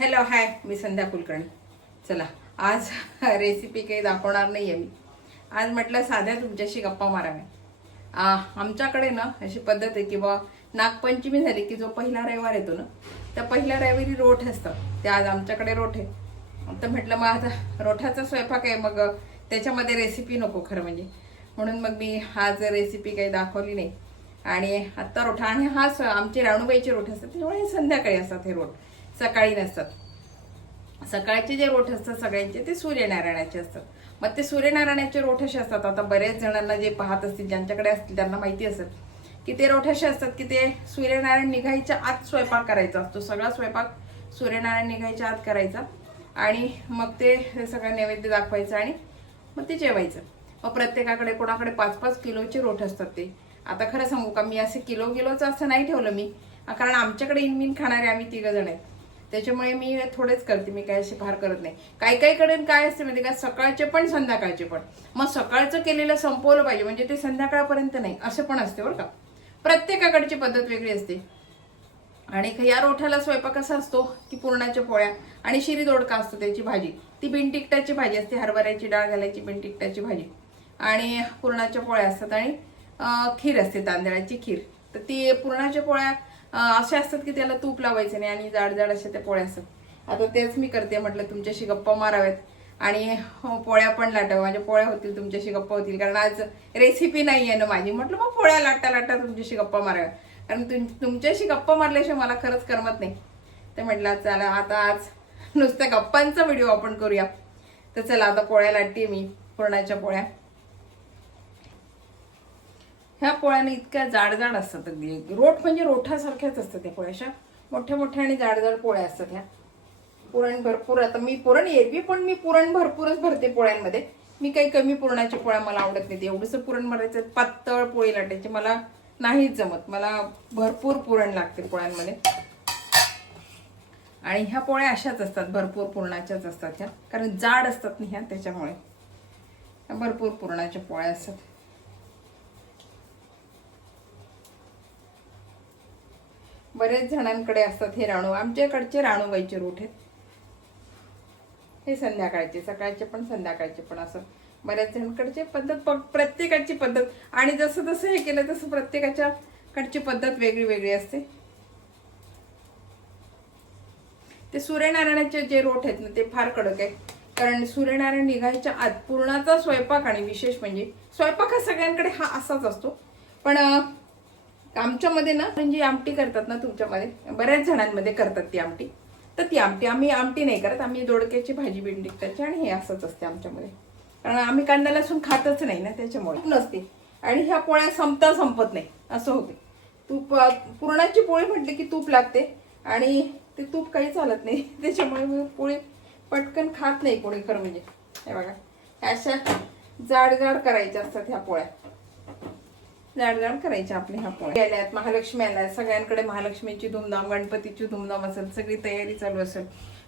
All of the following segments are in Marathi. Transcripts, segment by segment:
हॅलो हाय, मी संध्या कुलकर्णी. चला आज रेसिपी काही दाखवणार नाही आहे मी. आज म्हटलं साध्या तुमच्याशी गप्पा माराव्या. आमच्याकडे ना अशी पद्धत आहे की बा नागपंचमी झाली की जो पहिला रविवार येतो ना, त्या पहिल्या रविवारी रोठ असतात. ते आज आमच्याकडे रोठ आहे. तर म्हटलं मग आता रोठाचा स्वयंपाक आहे, मग त्याच्यामध्ये रेसिपी नको खरं म्हणजे. म्हणून मग मी आज रेसिपी काही दाखवली नाही. आणि आत्ता रोठा आणि आमचे राणूबाईचे रोठ असतात, त्यामुळे संध्याकाळी असतात हे रोठ, सकाळी नसतात. सकाळचे जे रोठ असतात सगळ्यांचे ते सूर्यनारायणाचे असतात. मग ते सूर्यनारायणाचे रोठ असे असतात. आता बऱ्याच जणांना जे पाहत असतील, ज्यांच्याकडे असतील त्यांना माहिती असेल की ते रोठ असे असतात की ते सूर्यनारायण निघायच्या आत स्वयंपाक करायचा असतो. सगळा स्वयंपाक सूर्यनारायण निघायच्या आत करायचा आणि मग ते सगळं नैवेद्य दाखवायचं आणि मग ते जेवायचं. मग प्रत्येकाकडे कोणाकडे 5-5 किलोचे रोठ असतात ते. आता खरं सांगू का, मी असे किलोचं असं नाही ठेवलं मी, कारण आमच्याकडे इनमिन खाणारे आम्ही 3 जण आहेत, त्याच्यामुळे मी थोडेच करते. मी काय असे फार करत नाही. काही कडे काय असते म्हणजे का, सकाळचे पण संध्याकाळचे पण. मग सकाळचं केलेलं संपवलं पाहिजे म्हणजे ते संध्याकाळपर्यंत नाही, असं पण असते बरं का. प्रत्येकाकडची पद्धत वेगळी असते. आणि या रोठाला स्वयंपाक कसा असतो की पुरणाच्या पोळ्या आणि शिरी दोडका असतो, त्याची भाजी. ती बिनटिकटाची भाजी असते, हरभऱ्याची डाळ घालायची बिनटिकटाची भाजी आणि पुरणाच्या पोळ्या असतात आणि खीर असते, तांदळाची खीर. तर ती पुरणाच्या पोळ्या अशा असतात की त्याला तूप लावायचं नाही आणि जाड जाड अशा त्या पोळ्या असतात. आता तेच मी करते. म्हटलं तुमच्याशी गप्पा माराव्यात आणि पोळ्या पण लाटाव्या. माझ्या पोळ्या होतील, तुमच्याशी गप्पा होतील, कारण आज रेसिपी नाही आहे ना माझी. म्हटलं मग पोळ्या लाटा लाटा तुमच्याशी गप्पा माराव्या, कारण तुमच्याशी गप्पा मारल्याशिवाय मला खरंच करमत नाही. तर म्हटलं चला आता आज नुसत्या गप्पांचा व्हिडिओ आपण करूया. तर चला आता पोळ्या लाटते मी, पुरणाच्या पोळ्या. ह्या पोळ्याने इतक्या जाड जाड असतात, अगदी रोठ म्हणजे रोठासारख्याच असतात त्या पोळ्या. अशा मोठ्या मोठ्या आणि जाड जाड पोळ्या असतात ह्या. पुरण भरपूर. आता मी पुरण एरवी पण मी पुरण भरपूरच भरते पोळ्यांमध्ये. मी काही कमी पुरणाच्या पोळ्या मला आवडत नाही. एवढंसं पुरण भरायचं, पातळ पोळी लाटायची मला नाहीच जमत. मला भरपूर पुरण लागते पोळ्यांमध्ये. आणि ह्या पोळ्या अशाच असतात, भरपूर पुरणाच्याच असतात ह्या, कारण जाड असतात ना ह्या, त्याच्यामुळे भरपूर पुरणाच्या पोळ्या असतात. बरेच जणांकडे असतात हे राणू. आमच्याकडचे राणूबाईचे रोठ आहेत हे, संध्याकाळचे. सकाळचे पण संध्याकाळचे पण. असं बऱ्याच जणांकडचे पद्धत, प्रत्येकाची पद्धत. आणि जसं जसं हे केलं तसं प्रत्येकाच्या कडची पद्धत वेगळी वेगळी असते. ते सूर्यनारायणाचे जे रोठ आहेत ना ते फार कडक आहे, कारण सूर्यनारायण निघायच्या आत पूर्णाचा स्वयंपाक. आणि विशेष म्हणजे स्वयंपाक हा सगळ्यांकडे हा असाच असतो, पण आमच्यामध्ये ना जी आमटी करतात ना, तुमच्यामध्ये बऱ्याच जणांमध्ये करतात ती आमटी. तर ती आमटी आम्ही नाही करत. आम्ही दोडक्याची भाजी बिनटिकटाची आणि हे असंच असते आमच्यामध्ये, कारण आम्ही कांदा लसूण खातच नाही ना, त्याच्यामुळे नसते. आणि ह्या पोळ्या संपत नाही असं होते. तूप, पुरणाची पोळी म्हटली की तूप लागते आणि ते तूप काही चालत नाही, त्याच्यामुळे मी पोळी पटकन खात नाही कोणी खरं म्हणजे. हे बघा, अशा जाड जाड करायच्या असतात ह्या पोळ्या, जाड जाड करायच्या आपल्या ह्या पोळ्या. आल्यात, महालक्ष्मी आल्यात, सगळ्यांकडे महालक्ष्मीची धूमधाम, गणपतीची धूमधाम असेल, सगळी तयारी चालू असेल.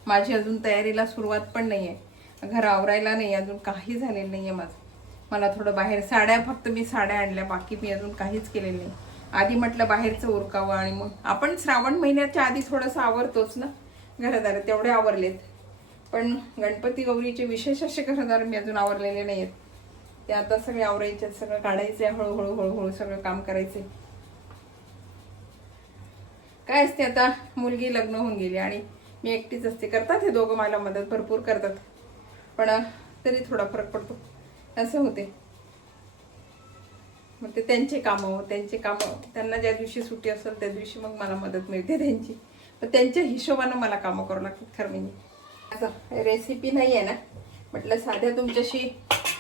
माझी अजून तयारीला सुरुवात पण नाहीये, घर आवरायला नाही अजून, काही झालेलं नाहीये माझं. मला थोडं बाहेर साड्या, फक्त मी साड्या आणल्या, बाकी मी अजून काहीच केलेलं नाही. आधी म्हटलं बाहेरचं उरकावं, आणि मग आपण श्रावण महिन्याच्या आधी थोडंसं आवरतोच ना घरदार, तेवढे आवरलेत. पण गणपती गौरीचे विशेष असे घरदार मी अजून आवरलेले नाहीयेत. ते आता सगळे आवरायचे, सगळं काढायचंय, हळूहळू हळूहळू सगळं काम करायचंय. काय असते, आता मुलगी लग्न होऊन गेली आणि मी एकटीच असते. करतात हे दोघं मला मदत भरपूर करतात, पण तरी थोडा फरक पडतो असं होते. मग ते त्यांचे कामं त्यांना ज्या दिवशी सुट्टी असेल त्या दिवशी मग मला मदत मिळते त्यांची. पण त्यांच्या हिशोबानं मला कामं करावं लागतात खरं म्हणजे. असं रेसिपी नाही आहे ना, म्हटलं साध्या तुमच्याशी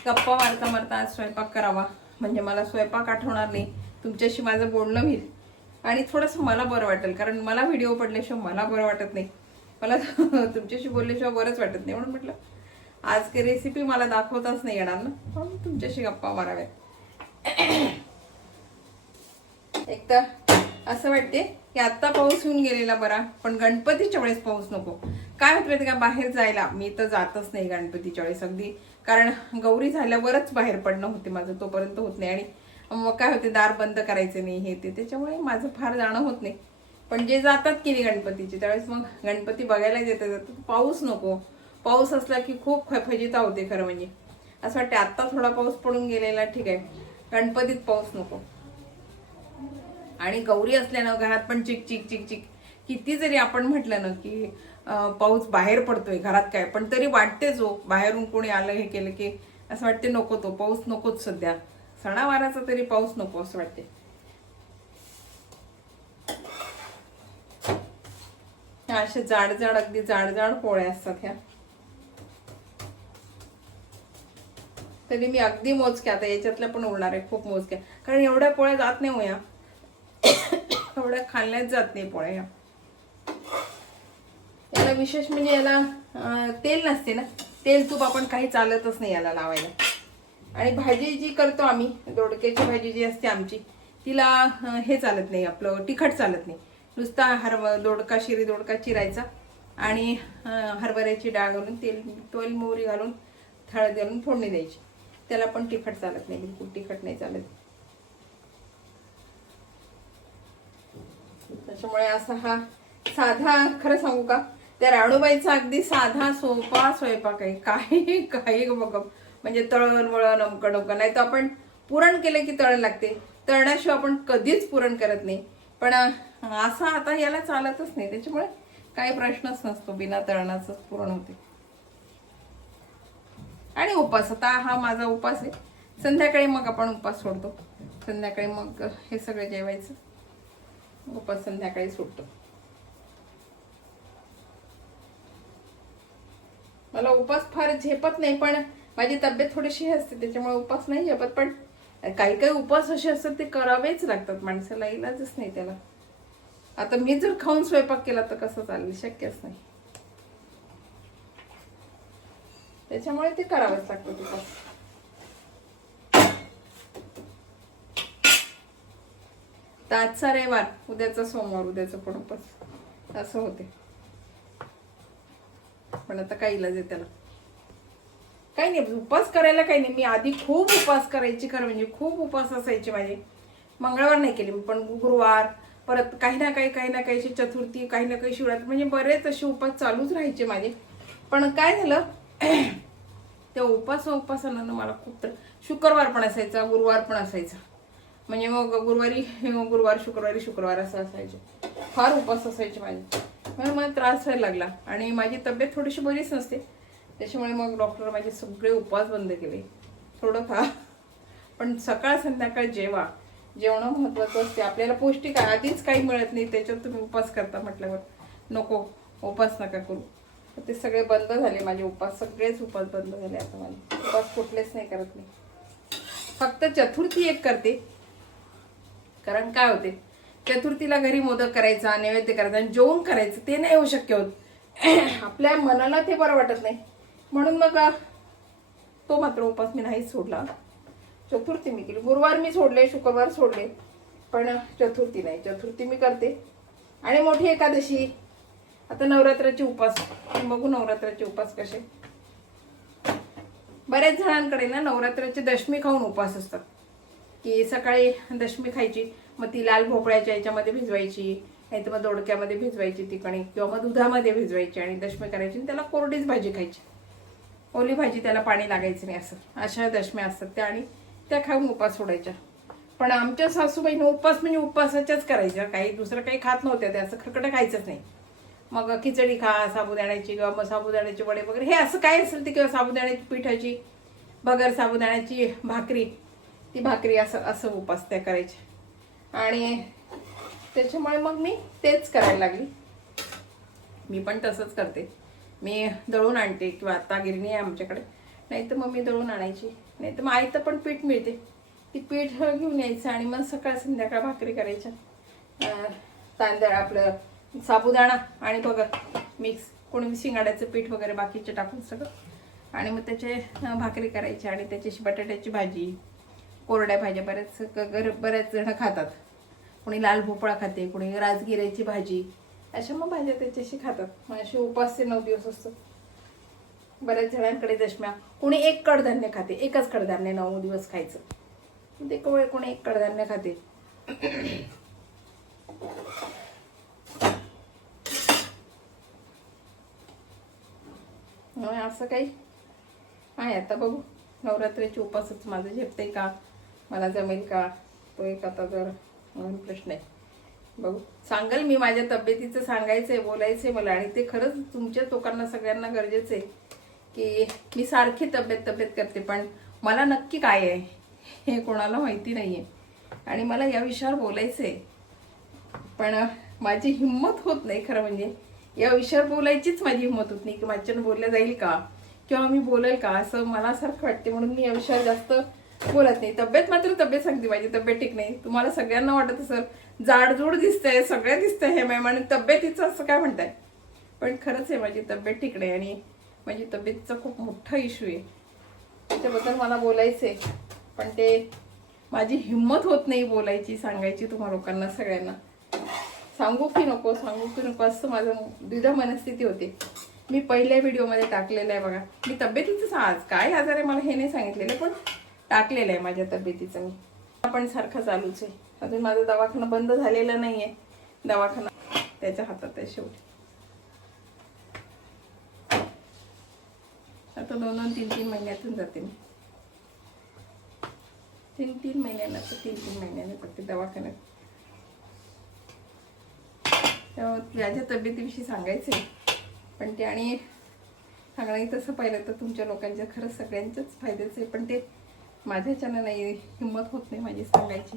गप्पा मारता मारता आज स्वयंपाक करावा, म्हणजे मला स्वयंपाक आठवणार नाही, तुमच्याशी माझं बोलणं होईल आणि थोडंसं मला बरं वाटेल. कारण मला व्हिडिओ पडल्याशिवाय मला बरं वाटत नाही, मला तुमच्याशी बोलल्याशिवाय बरंच वाटत नाही. म्हणून म्हटलं आज काही रेसिपी मला दाखवताच नाही येणार ना, म्हणून तुमच्याशी गप्पा माराव्या. एक तर असं वाटते की आत्ता पाऊस येऊन गेलेला बरा, पण गणपतीच्या वेळेस पाऊस नको. काय होत माहिती का, बाहेर जायला मी तर जातच नाही गणपतीच्या वेळेस अगदी, कारण गौरी झाल्यावरच बाहेर पडणं होते माझं, तोपर्यंत होत नाही. आणि मग काय होते, दार बंद करायचे नाही हे ते, त्याच्यामुळे माझं फार जाणं होत नाही. पण जे जातात की नाही गणपतीचे त्यावेळेस मग गणपती बघायला येतात. पाऊस नको, पाऊस असला की खूप फजिता होते खरं म्हणजे. असं वाटतं आत्ता थोडा पाऊस पडून गेलेला ठीक आहे, गणपतीत पाऊस नको. आणि गौरी असल्यानं घरात पण चिक चिक चिक चिक. किती जरी आपण म्हटलं ना की पाऊस बाहेर पडतोय घरात काय, पण तरी वाटतेच हो, बाहेरून कोणी आलं हे केलं की असं वाटते नको, तो पाऊस नकोच सध्या, सणावाराचा तरी पाऊस नको असं वाटते. अशा जाड जाड अगदी जाड जाड पोळ्या असतात ह्या. तरी मी अगदी मोजक्या, आता याच्यातल्या पण उरणार आहे खूप मोजक्या, कारण एवढ्या पोळ्या जात नाही हो या, एवढ्या खाल्ल्याच जात नाही पोळ्या या. याला विशेष म्हणजे याला तेल नसते ना, तेल तूप आपण काही चालतच नाही याला लावायला. आणि भाजी जी करतो आम्ही, दोडक्याची भाजी जी असते आमची, तिला हे चालत नाही, आपलं तिखट चालत नाही. नुसता दोडका शिरी दोडका चिरायचा आणि हरभऱ्याची डाळ घालून तेल मोहरी घालून हळद घालून फोडणी द्यायची. त्याला पण तिखट चालत नाही, बिलकुल तिखट नाही चालत. त्याच्यामुळे असा हा साधा, खरं सांगू का, त्या राणूबाईचा अगदी साधा सोपा स्वयंपाक आहे. काही बघ, म्हणजे तळण वळण अमकं डमकं. नाही तर आपण पुरण केलं की तळण लागते, तळण्याशिवाय आपण कधीच पुरण करत नाही. पण असं आता याला चालतच नाही, त्याच्यामुळे काही प्रश्नच नसतो, बिना तळणाचं पुरण होते. आणि उपास, आता हा माझा उपास आहे. संध्याकाळी मग आपण उपास सोडतो, संध्याकाळी मग हे सगळं जेवायचं, उपास संध्याकाळी सुटतो. मला उपास फार झेपत नाही, पण माझी तब्येत थोडीशी असते त्याच्यामुळे उपास नाही झेपत. पण काही काही उपास असे असतात ते करावेच लागतात माणसाला, इलाजच नाही त्याला. आता मी जर खाऊन स्वयंपाक केला तर कसं चालेल, शक्यच नाही. त्याच्यामुळे ते करावंच लागतं उपास. तर आजचा रविवार, उद्याचा सोमवार, उद्याचा पण उपास, असं होते. पण आता काही इलाज आहे त्याला, काही नाही. उपास करायला काही नाही. मी आधी खूप उपास करायची, खरं म्हणजे खूप उपास असायचे माझे. मंगळवार नाही केले पण गुरुवार, परत काही ना काही चतुर्थी, काही ना काही शिवरात्री, म्हणजे बरेच असे उपास चालूच राहायचे माझे. पण काय झालं, त्या उपासानं मला खूप शुक्रवार पण असायचा, गुरुवार पण असायचा. म्हणजे मग गुरुवार शुक्रवार असं असायचे, फार उपास असायचे माझे. म्हणून मला त्रास व्हायला लागला आणि माझी तब्येत थोडीशी बरीच नसते. त्याच्यामुळे मग डॉक्टर माझे सगळे उपास बंद केले, थोडं खा, पण सकाळ संध्याकाळ जेवण महत्वाचं असते आपल्याला. पौष्टिक आधीच काही मिळत नाही, त्याच्यात तुम्ही उपास करता म्हटल्यावर नको, उपास नका करू. ते सगळे बंद झाले माझे उपास, सगळेच उपास बंद झाले आता माझे. उपास कुठलेच नाही करत मी, फक्त चतुर्थी एक करते. कारण काय होते, चतुर्थीला घरी मोदक करायचा, नैवेद्य करायचा आणि जेवण करायचं, ते नाही होऊ शक्य होत. आपल्या मनाला ते बरं वाटत नाही, म्हणून मग तो मात्र उपास मी नाहीच सोडला. चतुर्थी मी केली, गुरुवार मी सोडले, शुक्रवार सोडले, पण चतुर्थी नाही. चतुर्थी मी करते. आणि मोठी एकादशी, आता नवरात्राचे उपास बघू, नवरात्राचे उपास कसे. बऱ्याच जणांकडे ना नवरात्राचे दशमी खाऊन उपास असतात, की सकाळी दशमी खायची, मग ती लाल भोपळ्याच्या याच्यामध्ये भिजवायची, नाही तर मग दोडक्यामध्ये भिजवायची ती कणी, किंवा मग दुधामध्ये भिजवायची आणि दशमी करायची. आणि त्याला कोरडीच भाजी खायची, ओली भाजी त्याला पाणी लागायचं नाही, असं अशा दशम्या असतात त्या. आणि त्या खाऊन उपास सोडायच्या. पण आमच्या सासूबाईनं उपास म्हणजे उपासाच्याच करायच्या, काही दुसरं काही खात नव्हत्या त्या, असं खरकटं खायचंच नाही. मग खिचडी खा, साबुदाण्याची किंवा मग साबुदाण्याचे वडे वगैरे हे असं काय असेल ते, किंवा साबुदाण्याची पिठाची बगर साबुदाण्याची भाकरी, ती भाकरी, असं उपास त्या करायच्या. आणि त्याच्यामुळे मग मी तेच करायला लागली. मी पण तसंच करते, मी दळून आणते, किंवा आता गिरणी आहे आमच्याकडे, नाही तर मग मी दळून आणायची, नाही तर मग आयतं पण पीठ मिळते, ती पीठ घेऊन यायचं आणि मग सकाळ संध्याकाळ भाकरी करायच्या. तांदळ आपलं साबुदाणा आणि बघा मिक्स, कोणी शिंगाड्याचं पीठ वगैरे बाकीचे टाकून सगळं, आणि मग त्याचे भाकरी करायची. आणि त्याच्याशी बटाट्याची भाजी, कोरड्या भाज्या बऱ्याच जण खातात, कोणी लाल भोपळा खाते, कोणी राजगिऱ्याची भाजी, अशा मग भाज्या त्याच्याशी खातात. मग असे उपासचे 9 दिवस असतात. बऱ्याच जणांकडे दशम्या, कोणी एक कडधान्य खाते, एकच कडधान्य 9 दिवस खायचं, ते कोणी एक कडधान्य खाते. असं काही आहे. आता बघू नवरात्रीचे उपासच माझं झेपते का, मला जमेल का, तो एक आता जर म्हणून प्रश्न आहे. बघू, सांगाल मी. माझ्या तब्येतीचं सांगायचंय, बोलायचंय मला. आणि ते खरंच तुमच्या लोकांना सगळ्यांना गरजेचं आहे की मी सारखी तब्येत करते, पण मला नक्की काय आहे हे कोणाला माहिती नाहीये. आणि मला या विषयावर बोलायचंय, पण माझी हिंमत होत नाही. खरं म्हणजे या विषयावर बोलायचीच माझी हिंमत होत नाही की माझ्यानं बोललं जाईल का किंवा मी बोलेल का, असं मला सारखं वाटते. म्हणून मी या विषयावर जास्त बोलत नाही. तब्येत मात्र तब्येत सांगते, माझी तब्येत ठीक नाही. तुम्हाला सगळ्यांना वाटत असेल जाडजूड दिसतंय, सगळं दिसतंय हे मॅम, आणि तब्येतीचं असं काय म्हणताय, पण खरंच आहे माझी तब्येत ठीक नाही. आणि माझी तब्येतीचा खूप मोठा इश्यू आहे, त्याच्याबद्दल मला बोलायचंय, पण ते माझी हिंमत होत नाही बोलायची, सांगायची तुम्हा लोकांना सगळ्यांना. सांगू की नको असं माझं द्विधा मनस्थिती होते. मी पहिल्या व्हिडिओमध्ये टाकलेलं आहे बघा, मी तब्येतीचं आज काय आजार आहे मला हे नाही सांगितलेलं, पण टाकलेलं आहे माझ्या तब्येतीचं. मी पण सारखं चालूच आहे. अजून माझा दवाखाना बंद झालेला नाहीये, दवाखाना त्याच्या हातात आहे शेवटी. आता 2-3 महिन्यातून जाते मी, 3 महिन्यांना तर 3 महिन्याने जाते दवाखान्यात. त्यामुळे माझ्या तब्येतीविषयी सांगायचंय, पण ते आणि सांगणं तसं पाहिलं तर तुमच्या लोकांच्या खरंच सगळ्यांच्याच फायद्याचं आहे, पण ते माझ्याच्यानं नाही, हिंमत होत नाही माझी सांगायची,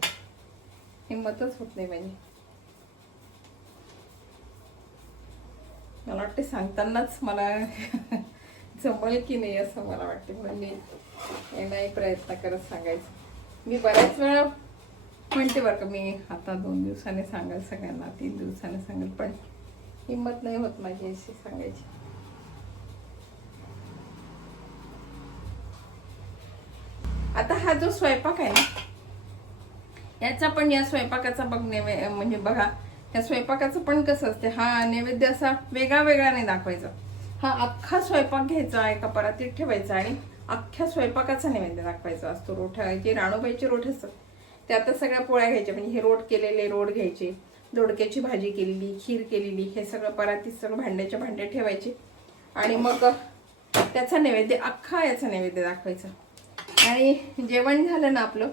हिंमतच होत नाही माझी. मला वाटते सांगतानाच मला जमल की नाही असं मला वाटते, म्हणून मी नाही प्रयत्न करत सांगायचं. मी बऱ्याच वेळा म्हणते बरं का, मी आता 2 दिवसाने सांगाल सगळ्यांना, 3 दिवसाने सांगाल, पण हिंमत नाही होत माझी अशी सांगायची. आता हा जो स्वयंपाक आहे ना, याचा पण, या स्वयंपाकाचा बघ म्हणजे बघा, या स्वयंपाकाचं पण कसं असते, हा नैवेद्य असा वेगळा नाही दाखवायचा. हा अख्खा स्वयंपाक घ्यायचा, एका परातीत ठेवायचा आणि अख्ख्या स्वयंपाकाचा नैवेद्य दाखवायचा असतो. रोठा जे राणूबाईचे रोठ असतात त्यातच सगळ्या पोळ्या घ्यायच्या, म्हणजे हे रोट केलेले रोट घ्यायचे, दोडक्याची भाजी केलेली, खीर केलेली, हे सगळं परातीत सगळं भांड्यात ठेवायचे. आणि मग त्याचा नैवेद्य, अख्खा याचा नैवेद्य दाखवायचा. आणि जेवण झालं ना, आपलं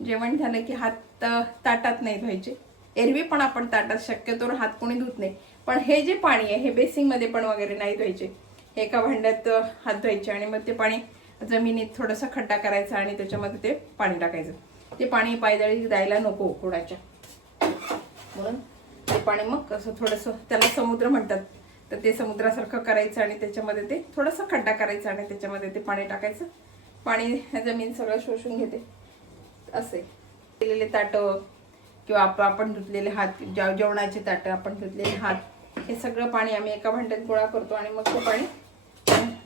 जेवण झालं की हात ताटात नाही धुवायचे. एरवी पण आपण ताटात शक्यतोवर हात कोणी धुत नाही, पण हे जे पाणी आहे हे बेसिंगमध्ये पण वगैरे नाही धुवायचे. हे एका भांड्यात हात धुवायचे आणि मग ते पाणी जमिनीत थोडासा खड्डा करायचा आणि त्याच्यामध्ये ते पाणी टाकायचं. ते पाणी पायदळी जायला नको कोणाच्या, म्हणून ते पाणी मग असं थोडंसं, त्याला समुद्र म्हणतात, तर ते समुद्रासारखं करायचं आणि त्याच्यामध्ये ते थोडासा खड्डा करायचा आणि त्याच्यामध्ये ते पाणी टाकायचं. पाणी जमीन सगळं शोषून घेते. असे केलेले ताटं किंवा आपण धुतलेले हात, जेवणाचे ताटं, आपण धुतलेले हात, हे सगळं पाणी आम्ही एका भांड्यात गोळा करतो आणि मग ते पाणी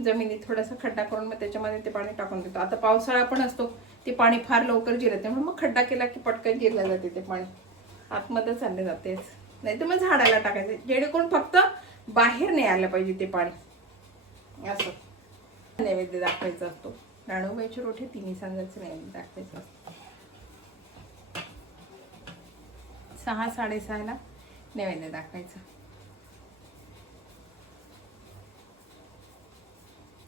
जमिनीत थोडासा खड्डा करून मग त्याच्यामध्ये ते पाणी टाकून देतो. आता पावसाळा पण असतो, ते पाणी फार लवकर जिरते, म्हणून मग खड्डा केला की पटकन जिरलं जाते, ते पाणी आतमध्ये चालले जाते. नाही तर मग झाडाला टाकायचं, जेणेकरून फक्त बाहेर नाही आलं पाहिजे ते पाणी. असं नैवेद्य दाखवायचा असतो. राणूबाईचे रोठे 3 सांजाचे नैवेद्य दाखवायचं असतं. 6-6:30ला नैवेद्य दाखवायचं.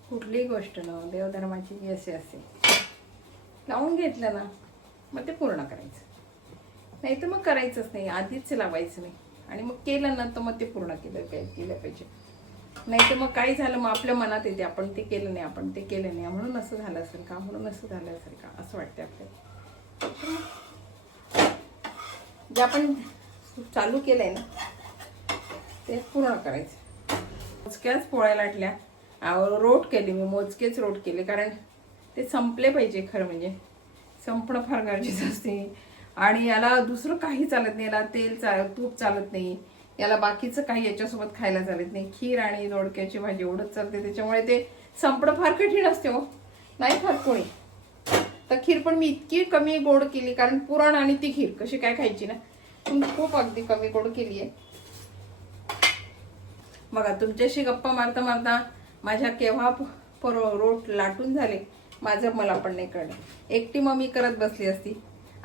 कुठलीही गोष्ट ना देवधर्माची जी असे असते, लावून घेतलं ना मग ते पूर्ण करायचं, नाही तर मग करायचंच नाही, आधीच लावायचं नाही. आणि मग केलं ना तर मग ते पूर्ण केलं पाहिजे. नाही तर मग काही झालं मग आपल्या मनात येते, आपण ते केलं नाही, म्हणून असं झालं असेल का, असं वाटतं आपल्याला. जे आपण चालू केलंय ना ते पूर्ण करायचं. मोजक्याच पोळ्या लाटल्या, रोट केले मी, मोजकेच रोट केले, कारण ते संपले पाहिजे. खरं म्हणजे संपणं फार गरजेचं असते. आणि याला दुसरं काही चालत नाही, याला तूप चालत नाही, याला बाकीचं काही याच्यासोबत खायला चालत नाही. खीर आणि दोडक्याची भाजी एवढंच चालते, त्याच्यामुळे ते संपणं फार कठीण असते हो, नाही खात कोणी. तर खीर पण मी इतकी कमी गोड केली, कारण पुरण आणि ती खीर कशी काय खायची ना, खूप अगदी कमी गोड केली आहे. बघा, तुमच्याशी गप्पा मारता मारता माझ्या केव्हा रोट लाटून झाले मला पण नाही कळलं. एकटी मग मी करत बसली असती.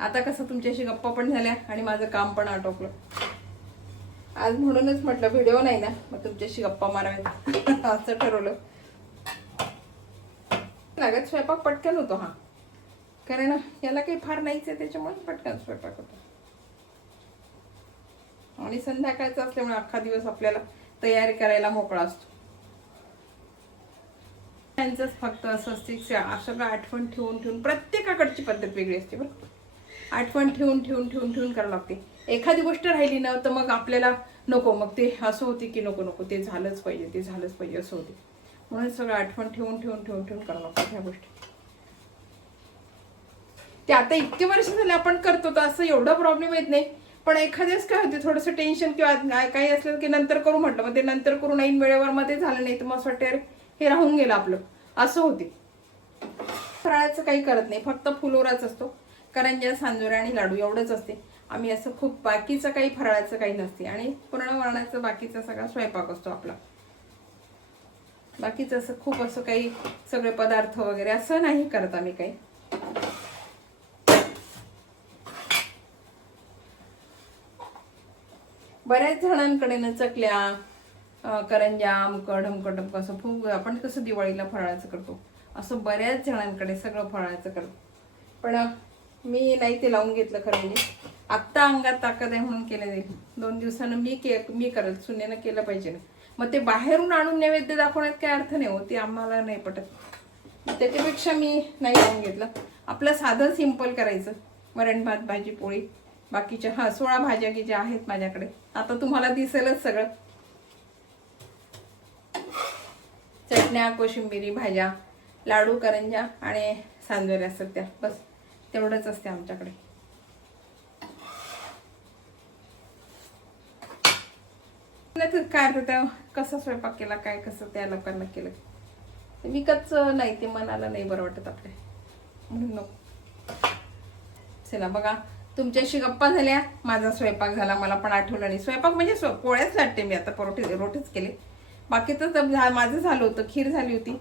आता कसं तुमच्याशी गप्पा पण झाल्या आणि माझं काम पण आटोपलं. आज म्हणूनच म्हटलं व्हिडिओ नाही ना, मग तुमच्याशी गप्पा माराव्यात असं ठरवलं. लागत, स्वयंपाक पटकन होतो हा, कारण याला काही फार नाहीच आहे त्याच्यामुळे पटकन स्वयंपाक होतो. आणि संध्याकाळचं असल्यामुळे अख्खा दिवस आपल्याला तयारी करायला मोकळा असतो. त्यांचंच फक्त असं असते सगळं आठवण ठेवून प्रत्येकाकडची पद्धत वेगळी असते बरं. आठवण ठेवून करावं लागते. एखादी गोष्ट राहिली ना तर मग आपल्याला नको, मग ते असं होते की नको ते झालंच पाहिजे असं होते. म्हणून सगळं आठवण ठेवून करावं लागतं ह्या गोष्टी. ते आता इतके वर्ष झाले आपण करतो तर असं एवढा प्रॉब्लेम येत नाही, पण एखाद्याच काय होते थोडंसं टेन्शन किंवा काही असलं की नंतर करू म्हटलं, मग ते नंतर करू नाही, वेळेवर मध्ये झालं नाही तर मग असं वाटतं हे राहून गेलं आपलं, असं होते. फराळाचं काही करत नाही, फक्त फुलोराच असतो, करंज्या, सांजोऱ्या आणि लाडू एवढंच असते. आम्ही असं खूप बाकीचं काही फराळाचं काही नसते. आणि पूर्ण वर्णाचं बाकीचा सगळा स्वयंपाक असतो आपला. बाकीचं असं खूप असं काही सगळे पदार्थ वगैरे असं नाही करत आम्ही काही. बऱ्याच जणांकडे न चकल्या, करंज्या, अमकट असं खूप आपण कसं दिवाळीला फराळाचं करतो, असं बऱ्याच जणांकडे सगळं फराळाचं करतो. पण मी नाही ते लावून घेतलं खरं म्हणजे. आत्ता अंगात ताकद आहे म्हणून केलं जाईल. 2 दिवसानं मी करत, सुनेनं केलं पाहिजे ना. मग ते बाहेरून आणून नैवेद्य दाखवण्यात काय अर्थ नाही होती, आम्हाला नाही पटत. त्याच्यापेक्षा मी नाही लावून घेतलं. आपलं साधं सिंपल करायचं, वरण भात भाजी पोळी, बाकीच्या 16 भाज्या की ज्या आहेत माझ्याकडे, आता तुम्हाला दिसेलच सगळं. चटण्या, कोशिंबिरी, भाज्या, लाडू, करंज्या आणि सांजोऱ्या असतात त्या, बस तेवढंच असते आमच्याकडे. काय अर्थ कसा स्वयंपाक केला, काय कसं त्या लोकांना केलं, विकतच नाही, ते मनाला नाही बरं वाटत आपल्या, म्हणून नको. चला बघा, तुमच्याशी गप्पा झाल्या, माझा स्वयंपाक झाला, मला पण आठवलं नाही. स्वयंपाक म्हणजे पोळ्याच लाटते मी आता, रोटेच केले. बाकी तर माझं झालं होतं, खीर झाली होती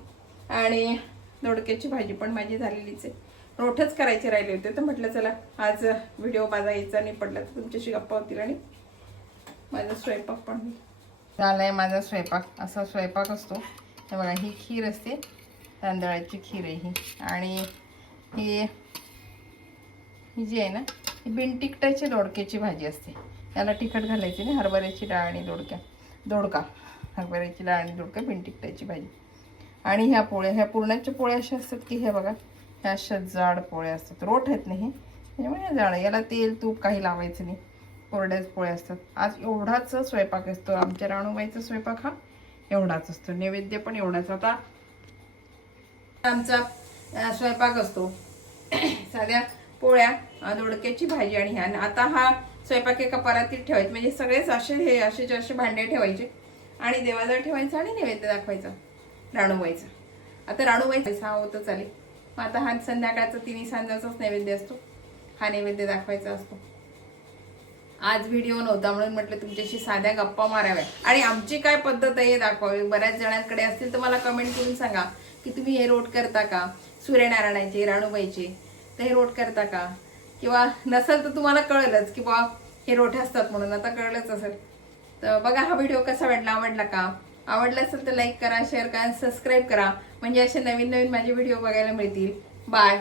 आणि दोडक्याची भाजी पण माझी झालेलीच आहे. रोटच करायचे राहिले होते, तर म्हटलं चला आज व्हिडिओ माझा यायचा नाही पडला तर तुमच्याशी गप्पा होतील आणि माझा स्वयंपाक पण झालाय. माझा स्वयंपाक असा स्वयंपाक असतो. हे बघा, ही खीर असते, तांदळाची खीर आहे ही. आणि ही जी आहे ना, ही बिनतिखटाची दोडक्याची भाजी असते. त्याला तिखट घालायची नाही, हरभऱ्याची डाळ आणि दोडका, हरभऱ्याची डाळ आणि दोडका, बिनतिखटाची भाजी. आणि ह्या पुरणाच्या पोळ्या अशा असतात की हे बघा, ह्या अशा जाड पोळ्या असतात, रोट आहेत नाही, त्यामुळे जाड, याला तेल तूप काही लावायचं नाही, कोरड्याच पोळ्या असतात. आज एवढाच स्वयंपाक असतो आमच्या राणूबाईचा स्वयंपाक, हा एवढाच असतो. नैवेद्य पण एवढाच. आता आमचा स्वयंपाक असतो साध्या पोळ्या, दोडक्याची भाजी आणि ह्या. आता हा स्वयंपाक एका परातीत ठेवायचे, म्हणजे सगळेच असे भांडे ठेवायचे आणि देवाजवळ ठेवायचं आणि नैवेद्य दाखवायचा राणूबाईचा. आता राणूबाईचा हा होतं चालेल. मग आता हा संध्याकाळचा तिन्ही सांजाचाच नैवेद्य असतो, हा नैवेद्य दाखवायचा असतो. आज व्हिडिओ नव्हता म्हणून म्हटलं तुमच्याशी साध्या गप्पा माराव्या आणि आमची काय पद्धत आहे दाखवावी. बऱ्याच जणांकडे असतील तर मला कमेंट करून सांगा की तुम्ही हे रोट करता का, सूर्यनारायणाचे, राणूबाईचे, तर हे रोट करता का, किंवा नसेल तर तुम्हाला कळलंच की बा हे रोटे असतात म्हणून, आता कळलंच असेल. तर बघा, हा व्हिडिओ कसा वाटला, आवडला का, आवडला असेल तर लाईक करा, शेअर करा, सबस्क्राईब करा, म्हणजे असे नवीन माझे व्हिडिओ बघायला मिळतील. बाय.